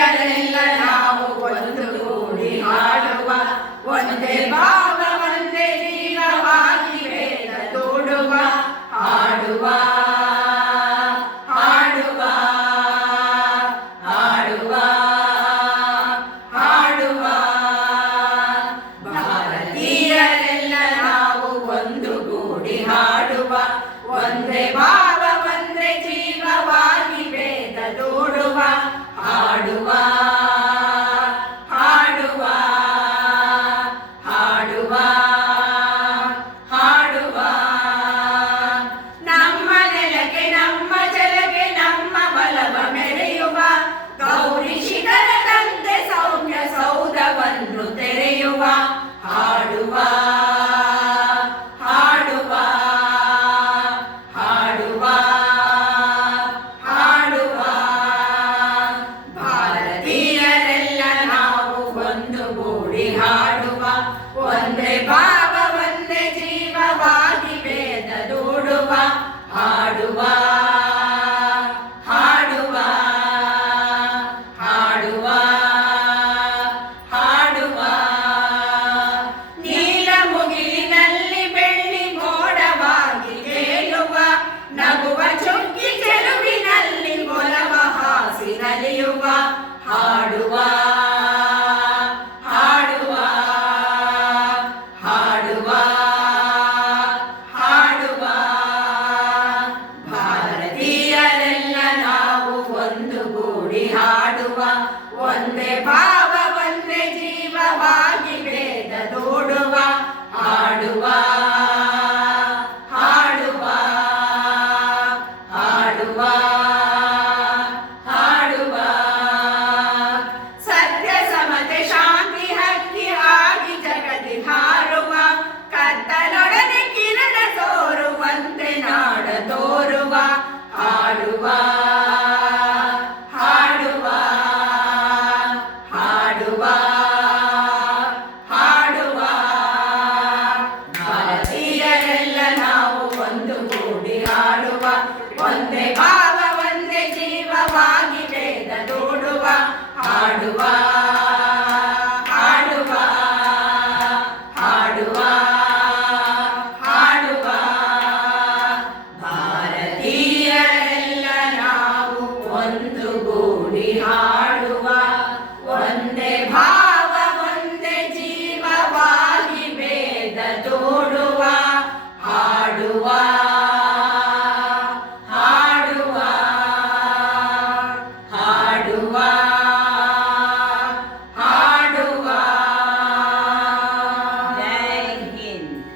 ಭಾರತೀಯರೆಲ್ಲ ನಾವು ಒಂದುಗೂಡಿ ಹಾಡುವ ಒಂದೇ ಭಾವ ಒಂದೇ ಜೀವವಾಗಿ ವೇದ ತೋಡುವ ಹಾಡುವ ಹಾಡುವ ಹಾಡುವ ಹಾಡುವ ಭಾರತೀಯರೆಲ್ಲ ನಾವು ಒಂದುಗೂಡಿ ಹಾಡುವ ಒಂದೇ ಭಾವ ಒಂದೇ ಜೀವವಾಗಿ ವೇದ ತೋಡುವ ಹಾಡುವ ಹಾಡುವ ಹಾಡುವ ಹಾಡುವ ನಮ್ಮ ನೆಲಕ್ಕೆ ನಮ್ಮ ಜಲಕ್ಕೆ ನಮ್ಮ ಬಲವ ಮೆರೆಯುವ ಗೌರಿ ಶಿಖರದಂತೆ ಸೌಮ್ಯ ಸೌಧವನ್ನು ತೆರೆಯುವ ಹಾಡುವ ಹಾಡುವ ಹಾಡುವ ಹಾಡುವ ಭಾರತೀಯರೆಲ್ಲ ನಾವು ಒಂದುಗೂಡಿ ಹಾಡುವ ಒಂದೇ ಭಾವ ಒಂದೇ ಜೀವವಾಗಿ ವೇದ ದೂಡುವ ಹಾಡುವ ಹಾಡುವ ಹಾಡುವ ಹಾಡುವ ನೀಲ ಮುಗಿಲಿನಲ್ಲಿ ಬೆಳ್ಳಿ ಮೋಡವಾಗಿ ತೇಲುವ ನಗುವ ಚುಕ್ಕಿ ಚೆಲುವಿನಲ್ಲಿ ಒಲವ ಹಾಸಿ ನಲಿಯುವ ಹಾಡುವ ಹಾಡುವ ಹಾಡುವ ಹಾಡುವ ಭಾರತೀಯರೆಲ್ಲ ನಾವು ಒಂದುಗೂಡಿ ಹಾಡುವ ಒಂದೇ ಭಾವ ಒಂದೇ ಜೀವವಾಗಿ ವೇದ ತೋಡುವ ಹಾಡುವ ಹಾಡುವ ಹಾಡುವ ಹಾಡುವ ಸತ್ಯ ಸಮತೆ ಶಾಂತಿ ಹಕ್ಕಿ ಆಗಿ ಜಗತಿ ಹಾರುವ ಕತ್ತಲೊಡನೆ ಕಿರಣ ತೋರುವಂತೆ ನಾಡ ತೋರುವ ಹಾಡುವ ಹಾಡುವ ಹಾಡುವ ಹಾಡುವ ಭಾರತೀಯರೆಲ್ಲ ನಾವು ಒಂದುಗೂಡಿ ಹಾಡುವ ಒಂದೇ ಭಾವ ಒಂದೇ ಜೀವವಾಗಿ ವೇದ ತೋಡುವ ಹಾಡುವ ಹಾಡುವ ಹಾಡುವ ಹಾಡುವ ಭಾರತೀಯರೆಲ್ಲ ನಾವು ಒಂದುಗೂಡಿ ಹಾಡುವ ಒಂದೇ ಭಾವ ಒಂದೇ ಜೀವವಾಗಿ ವೇದ ತೋಡುವ ಹಾಡುವ ಹಾಡುವ ಹಾಡುವ